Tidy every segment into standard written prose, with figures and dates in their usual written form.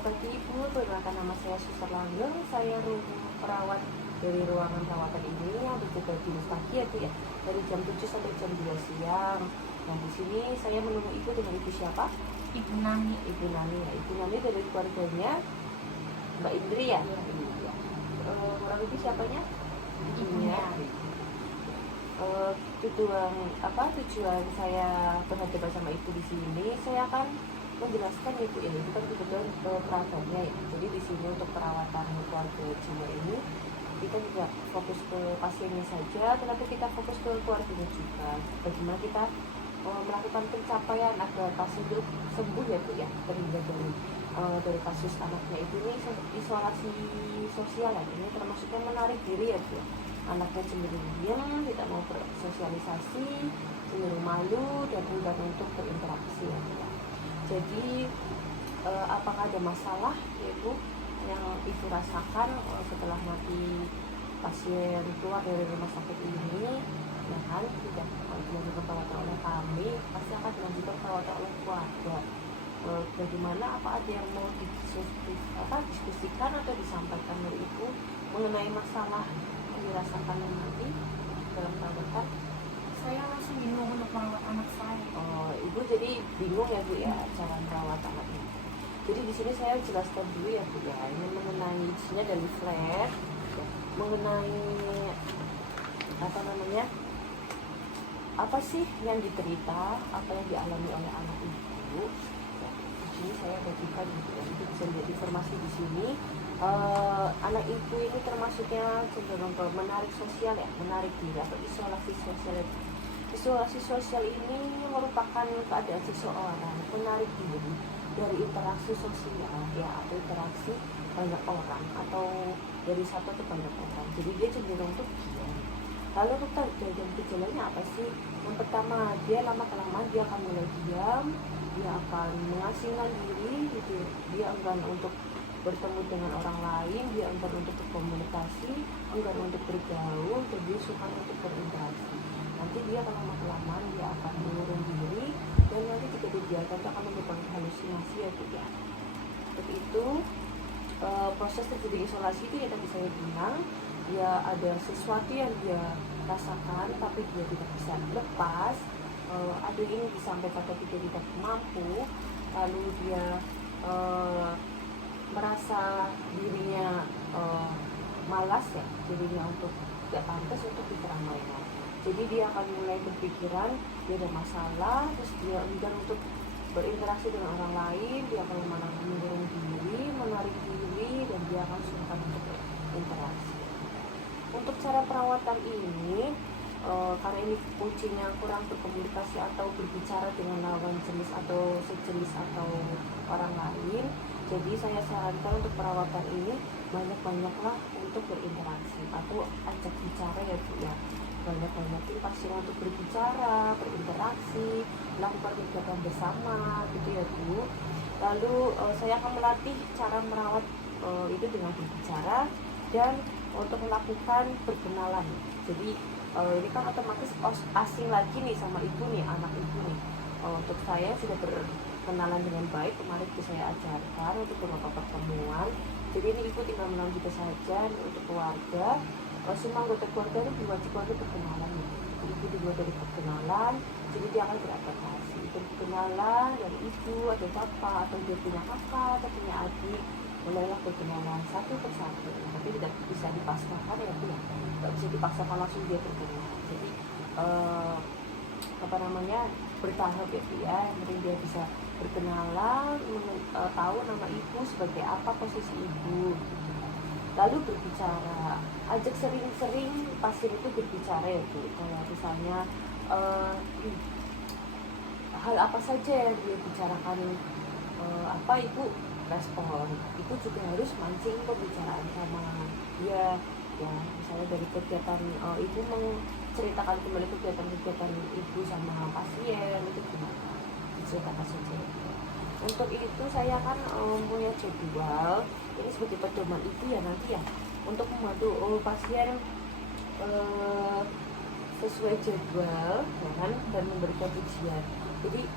Selamat pagi Ibu, perkenalkan nama saya Suster Langgeng. Saya perawat dari ruangan perawatan ini yang bertugas di pagi ya Bu ya, dari jam 7 sampai jam 2 siang. Nah di sini saya menunggu Ibu dengan Ibu siapa? Ibu Nani. Ibu Nani ya. Ibu Nani dari keluarganya Mbak Indri ya. Iya. Kurang lebih siapanya? Ibunya. Tujuan saya berhadapan sama Ibu di sini, saya akan menjelaskan ya Bu ya, itu kan kebetulan perawatannya ya. Jadi di sini untuk perawatan keluarga jiwa ini kita juga fokus ke pasiennya saja, tetapi kita fokus ke keluarganya juga. Bagaimana kita melakukan pencapaian agar pasien itu sembuh ya Bu ya, terhindar dari kasus anaknya itu ini isolasi sosial ya. Ini termasuknya menarik diri ya Bu ya. Anaknya cenderung diam, tidak mau bersosialisasi, cenderung malu dan enggan untuk berinteraksi ya Bu ya. Jadi apakah ada masalah yaitu yang Ibu rasakan setelah nanti pasien keluar dari rumah sakit ini, ya kan tidak dilanjutkan perawatan oleh kami, pasti akan dilanjutkan perawatan oleh keluarga. Bagaimana, apa ada yang mau diskusikan atau disampaikan oleh Ibu mengenai masalah yang dirasakan nanti dalam perawatan? Saya masih bingung untuk merawat anak saya. Ibu jadi bingung ya Bu ya cara merawat anak ini. Jadi di sini saya jelaskan dulu ya Bu ya, ini mengenai di sini ada leaflet mengenai apa sih yang diderita, apa yang dialami oleh anak Ibu. Ya, di sini saya bagikan gitu ya, itu bisa menjadi informasi di sini. Anak Ibu ini termasuknya cenderung ke menarik sosial ya, menarik diri atau isolasi sosial. Isolasi sosial ini merupakan keadaan seseorang menarik diri dari interaksi sosial ya, atau interaksi banyak orang atau dari satu ke banyak orang. Jadi dia cenderung untuk diam. Lalu kita gejalanya apa sih? Yang pertama, dia lama kelamaan dia akan mulai diam, dia akan mengasingkan diri gitu. Dia enggan untuk bertemu dengan orang lain, dia enggan untuk berkomunikasi, enggan untuk bergaul, dan dia suka untuk berinteraksi. Nanti dia akan lama kelamaan dia akan mengurung diri, dan nanti jika dibiarkan dia akan menyebabkan halusinasi ya Bu ya. Seperti itu. Proses terjadi isolasi itu ya tadi saya bilang, ya ada sesuatu yang dia rasakan tapi dia tidak bisa lepas, ada ini disampaikan tapi dia tidak mampu, lalu dia merasa dirinya malas ya, dirinya untuk tidak pantas untuk dikeramaian. Jadi dia akan mulai berpikiran dia ada masalah, terus dia enggan untuk berinteraksi dengan orang lain, dia akan mengurung diri, menarik diri, dan dia akan sungkan untuk berinteraksi. Untuk cara perawatan ini, karena ini kucingnya kurang berkomunikasi atau berbicara dengan lawan jenis atau sejenis atau orang lain, jadi saya sarankan untuk perawatan ini banyak-banyaklah untuk berinteraksi atau ajak bicara ya Bu ya. Banyak-banyakin pasien untuk berbicara, berinteraksi, melakukan kegiatan bersama gitu ya Bu. Lalu saya akan melatih cara merawat itu dengan berbicara dan untuk melakukan perkenalan. Jadi ini kan otomatis asing lagi nih sama Ibu nih, anak Ibu nih. Untuk saya sudah berkenalan dengan baik, kemarin itu saya ajarkan untuk beberapa pertemuan. Jadi ini Ibu tinggal melanjutkan saja untuk keluarga. Semua anggota keluarga itu diwajibkan untuk berkenalan. Ibu dibuat dari perkenalan, jadi dia akan beradaptasi. Berkenalan dari ibu atau bapak atau dia punya kakak atau punya adik, mulailah berkenalan satu persatu. Tapi tidak bisa dipaksakan ya Bu ya, tidak bisa dipaksakan langsung dia berkenalan. Jadi bertahap ya Bu ya. Yang penting dia bisa berkenalan, tahu nama ibu sebagai apa, posisi ibu. Lalu berbicara, ajak sering-sering pasien itu berbicara ya Bu. Kayak misalnya hal apa saja yang dia bicarakan, apa Ibu respon. Ibu juga harus mancing pembicaraan sama dia ya. Misalnya dari kegiatan Ibu menceritakan kembali kegiatan-kegiatan Ibu sama pasien itu gimana, diceritakan saja. Untuk itu saya akan punya jadwal ini sebagai pedoman itu ya nanti ya, untuk membantu pasien sesuai jadwal ya kan, dan memberikan ujian. Jadi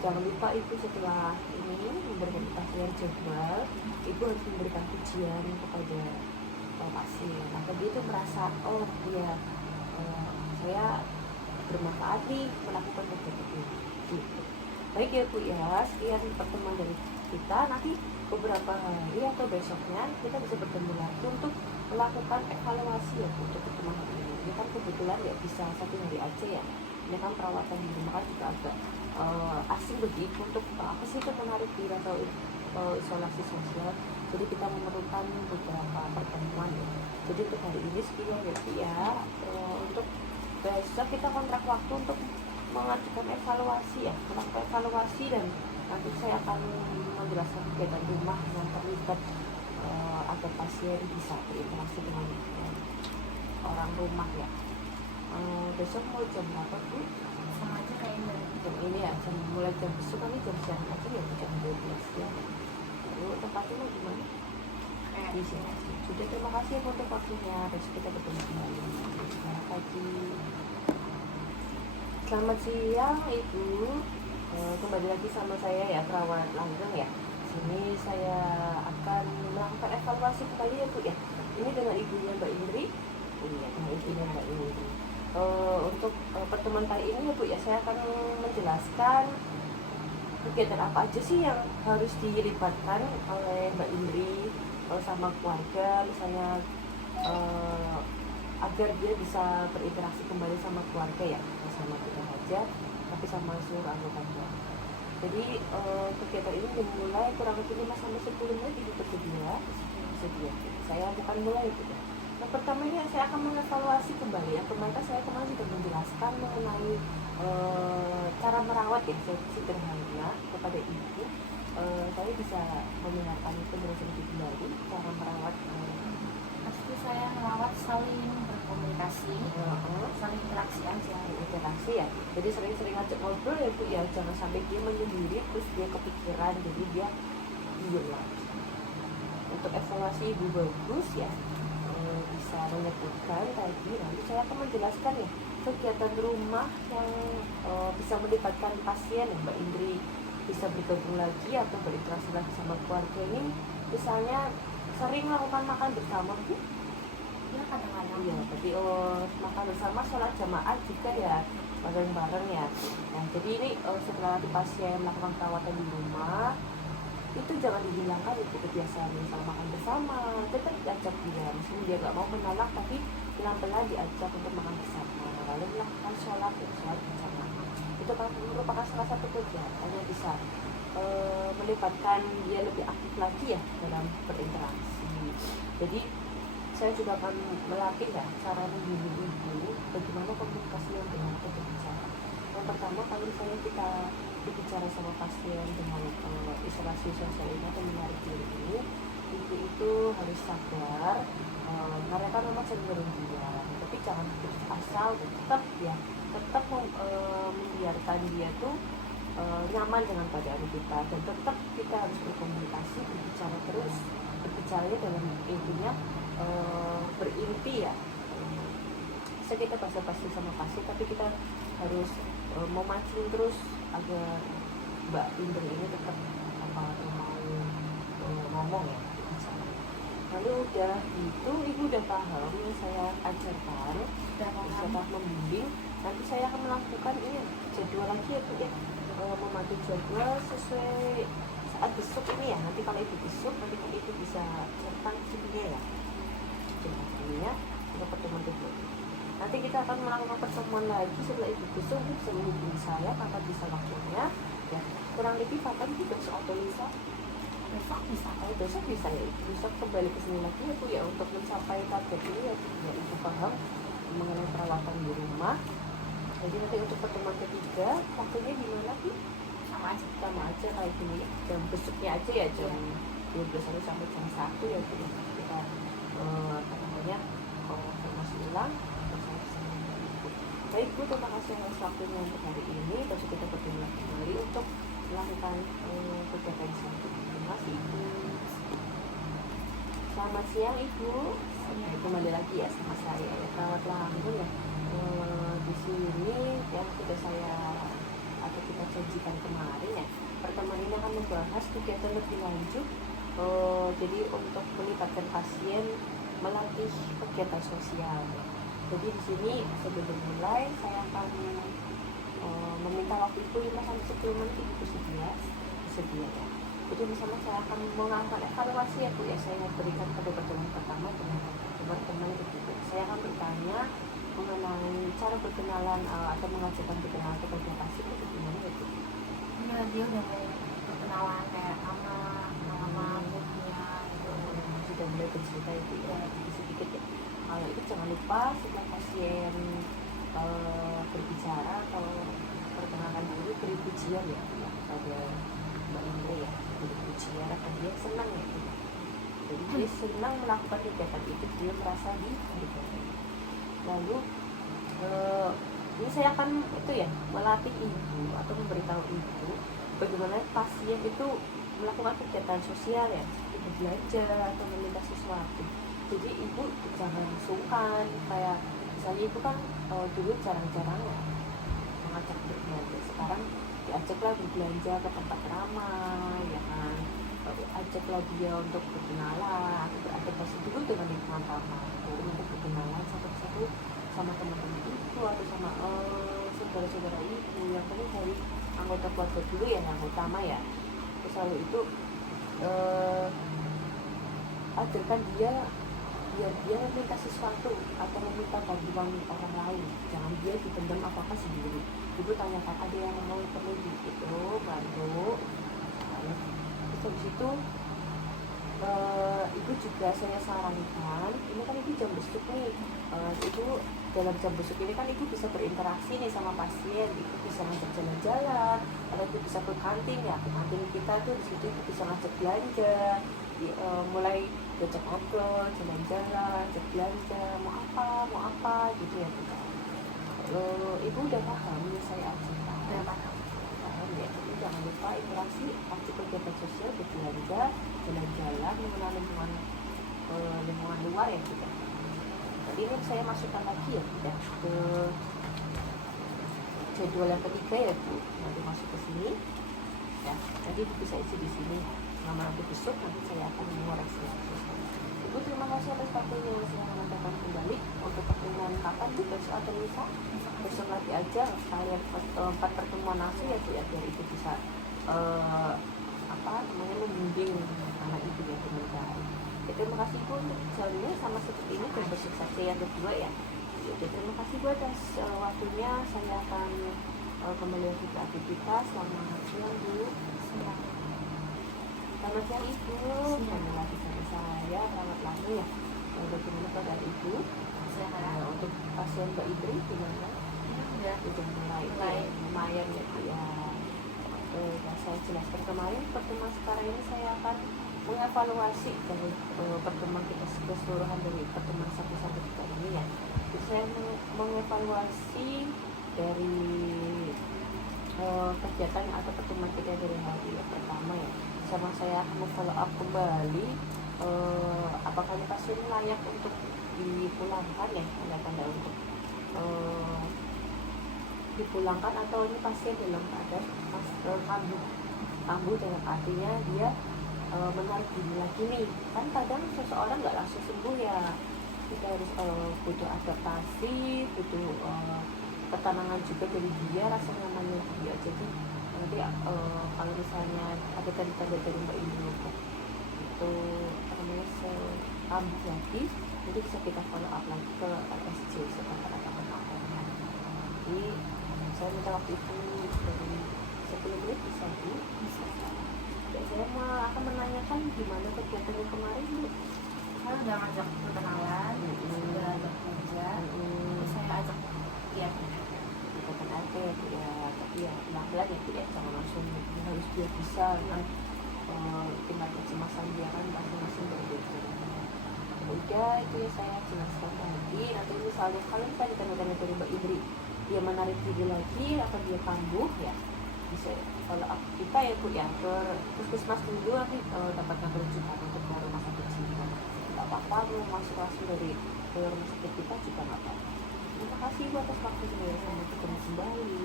jangan lupa Ibu setelah ini memberikan pasien jadwal, Ibu harus memberikan pujian kepada pasien. Maka dia itu merasa, oh iya, saya bermanfaat nih melakukan kegiatan ini. Gitu. Baik ya Bu ya, sekian pertemuan dari kita. Nanti beberapa hari atau besoknya kita bisa bertemu lagi untuk melakukan evaluasi ya Bu, untuk pertemuan hari ini. Ini kan kebetulan ya bisa 1 hari aja ya. Ini kan perawatan di rumah kan juga agak asing bagi Ibu untuk apa sih itu menarik diri atau isolasi sosial. Jadi kita memerlukan beberapa pertemuan ya. Jadi untuk hari ini sekian ya Bu ya. Untuk besok kita kontrak waktu untuk mengajukan evaluasi ya, melakukan evaluasi, dan nanti saya akan menjelaskan kegiatan rumah yang terlibat agar pasien bisa berinteraksi dengan orang rumah ya. Besok mau jam berapa Bu? Sama aja kayak Jam ini ya, mulai jam besok kami jam siang aja ya, jam 12 ya. Lalu tempatnya mau gimana? Di sini. Sudah, terima kasih ya untuk waktunya. Besok kita bertemu kembali. Selamat pagi. Selamat siang Ibu. Kembali lagi sama saya ya, perawat langgeng ya. Sini saya akan melakukan evaluasi kembali ya Bu ya. Ini dengan ibunya Mbak Indri. Iya, dengan ibunya Mbak Indri. Untuk pertemuan kali ini ya Bu ya, saya akan menjelaskan kegiatan apa aja sih yang harus dilibatkan oleh Mbak Indri sama keluarga, misalnya agar dia bisa berinteraksi kembali sama keluarga ya, sama kita saja tapi sama seluruh anggota keluarga. Jadi kegiatan ini dimulai kurang lebih 5-10 menit Ibu bersedia. Saya bukan mulai gitu. Yang pertama ini saya akan mengevaluasi kembali. Yang kemarin saya sudah menjelaskan mengenai cara merawat ya, sederhana kepada Ibu. Saya bisa mendengarkan itu lebih kembali cara merawat. pasti saya merawat saling berkomunikasi, saling interaksi aja. Interaksi ya, jadi sering-sering ngajak ngobrol ya Bu ya, jangan sampai dia menyendiri terus dia kepikiran jadi dia diem lagi. Untuk evaluasi Ibu bagus ya, bisa menyebutkan tadi. Nanti saya akan menjelaskan ya kegiatan rumah yang bisa melibatkan pasien ya Mbak Indri, bisa bergabung lagi atau berinteraksi lagi sama keluarga ini. Misalnya sering melakukan makan bersama Bu. Ya kadang-kadang. Iya, berarti makan bersama, sholat jamaah juga ya, bareng-bareng ya. Nah, jadi ini setelah pasien melakukan perawatan di rumah, itu jangan dihilangkan itu kebiasaan misal makan bersama, tetap diajak dia. Meskipun dia nggak mau menolak, tapi pelan-pelan diajak untuk makan bersama. Lalu melakukan sholat bersama. Itu kan merupakan salah satu kegiatan yang bisa melibatkan dia lebih aktif lagi ya dalam berinteraksi. Jadi saya juga akan melatih ya cara membimbing Ibu bagaimana komunikasi yang benar untuk berbicara. Yang pertama, kalau misalnya kita berbicara sama pasien dengan isolasi sosial ini atau menarik diri ini, Ibu itu harus sabar, karena kan memang cenderung diam, tapi jangan putus asa, tetap membiarkan dia tuh nyaman dengan keadaan kita, dan tetap kita harus berkomunikasi, berbicara terus, berbicaranya dalam intinya berinti ya. Bisa kita basa-basi sama pasien, tapi kita harus memancing terus agar Mbak Indri ini tetap mau ngomong ya. Lalu udah itu Ibu udah paham yang saya ajarkan, sudah membimbing. Nanti saya akan melakukan ini jadwal lagi ya Bu ya, memantau jadwal sesuai saat besok ini ya. Nanti kalau Ibu besok, nanti Ibu bisa cetak sini ya, jadwalnya untuk pertemuan kedua. Nanti kita akan melakukan pertemuan lagi setelah Ibu besok. Ibu bisa menghubungi saya kapan bisa waktunya ya. Kurang lebih kapan Ibu besok atau Lisa? Besok bisa. Besok bisa ya, bisa kembali ke sini lagi ya Bu ya, untuk mencapai target ini ya Ibu paham mengenai perawatan di rumah. Jadi nanti untuk pertemuan ketiga waktunya gimana sih? Sama aja Kayak gini ya, jam besoknya aja ya, jam 12 sampai jam 1 ya Bu. Kita informasi ulang. Baik Bu, terima kasih atas waktunya untuk hari ini. Besok kita bertemu lagi kembali untuk melakukan kegiatan selanjutnya. Terima kasih Ibu. Selamat siang Ibu. Kembali lagi ya sama saya ya, perawat langgeng ya. Di sini yang sudah saya atau kita janjikan kemarin ya, pertemuan ini akan membahas kegiatan lebih lanjut. Jadi untuk melibatkan pasien melatih kegiatan sosial. Jadi di sini sebelum mulai saya akan meminta waktu itu 5 sampai 10 menit Ibu bersedia ya. Jadi bersama saya akan mengangkat evaluasi ya Bu ya, saya berikan pada pertemuan pertama dengan teman-teman kedua. Saya akan bertanya mengenai cara berkenalan atau mengajarkan berkenalan kepada pasien itu gimana ya Bu? Nah, dia udah mulai perkenalan kayak nama grupnya gitu. Sudah mulai bercerita itu ya, sedikit ya. Kalau itu jangan lupa setelah pasien berbicara atau perkenalkan dulu, beri pujian ya pada Mbak Indra ya, beri pujian agar dia senang ya. Jadi dia senang melakukan kegiatan itu, dia merasa dihargai. Lalu ini saya akan itu ya melatih ibu atau memberitahu ibu bagaimana pasien itu melakukan kegiatan sosial ya, seperti belanja atau meminta sesuatu. Jadi ibu jangan sungkan, kayak misalnya ibu kan dulu jarang-jarang ya mengajak berbelanja, sekarang diajaklah berbelanja ke tempat ramai ya kan, ajaklah dia untuk berkenalan atau beradaptasi dulu dengan lingkungan ramai, baru untuk berkenalan satu-satu sama teman-teman ibu atau sama saudara-saudara ibu, yang penting dari anggota keluarga dulu ya yang utama ya. Terus lalu itu ajarkan dia biar dia meminta sesuatu atau meminta bantuan orang lain, jangan dia dipendam apa-apa sendiri. Ibu tanyakan, ada yang mau perlu gitu bantu. Terus habis itu ibu juga saya sarankan, ini kan ibu jam besuk nih, ibu dalam jam besuk ini kan ibu bisa berinteraksi nih sama pasien, ibu bisa ngajak jalan-jalan, atau ibu bisa ke kantin ya, ke kantin kita tuh di situ ibu bisa ngajak belanja, mulai diajak ngobrol, jalan-jalan, ajak belanja, mau apa gitu ya Bu. Ibu udah paham nih saya ajarkan. Udah paham Ya, jadi jangan lupa interaksi, aktif kegiatan sosial, berbelanja, jalan-jalan, mengenal lingkungan luar ya kita. Jadi ini saya masukkan lagi ya kita ke jadwal yang ketiga ya Bu. Nanti masuk ke sini ya, nanti bisa isi di sini nama nanti besok, nanti saya akan mengoreksi lagi. Ibu terima kasih atas waktunya, saya menandakan kembali untuk pertemuan kapan Bu, besok atau lusa? Besok lagi aja sekalian 4 pertemuan langsung ya Bu ya, biar Ibu bisa membimbing anak Ibu ya dengan baik. Ya, terima kasih Bu untuk jalannya sama seperti ini, dan besok saja yang kedua ya. Jadi terima kasih Bu atas waktunya, saya akan kembali lagi ke aktivitas. Selamat siang Bu. Selamat siang Ibu. Kembali lagi sama saya, selamat lagi ya. Bagaimana keadaan Ibu? sehat. Untuk pasien Mbak Indri gimana? Udah Udah mulai lumayan ya Bu ya. Saya jelaskan kemarin, pertemuan sekarang ini saya akan mengevaluasi dari pertemuan kita keseluruhan dari pertemuan 1 sampai 3 ini ya. Jadi saya mengevaluasi dari kegiatan atau pertemuan kita dari hari yang pertama ya. Sama saya akan follow up kembali apakah ini pasien layak untuk dipulangkan ya, tanda-tanda untuk dipulangkan, atau ini pasien dalam keadaan kambuh dalam artinya dia menarik diri lagi nih. Kan kadang seseorang nggak langsung sembuh ya, kita harus butuh adaptasi, butuh ketenangan juga dari dia, rasa nyamannya dia. Jadi nanti kalau misalnya ada tanda-tanda dari Mbak Ibu itu namanya kambuh lagi, jadi bisa kita follow up lagi ke RSJ sebentar atau ke laporan. Jadi saya minta waktu itu dari 10 menit bisa Bu. Dan saya akan menanyakan gimana kegiatannya kemarin Bu. Saya udah ngajak perkenalan, udah ajak kerja, terus saya ajak lihat Kegiatan RT ya Bu ya, tapi ya pelan-pelan ya Bu ya, jangan langsung harus dia bisa kan. Tingkat kecemasan dia kan masing-masing berbeda. Udah itu ya saya jelaskan tadi. Nanti misalnya kalau misalnya tanda-tanda dari Mbak Indri dia menarik diri lagi atau dia kambuh ya, bisa follow up kita ya Bu ya, ke puskesmas dulu, nanti dapatkan rujukan untuk ke rumah sakit jiwa. Tidak apa-apa mau masuk langsung dari ke rumah sakit kita juga nggak apa-apa. Terima kasih Bu atas waktunya, sampai ketemu kembali.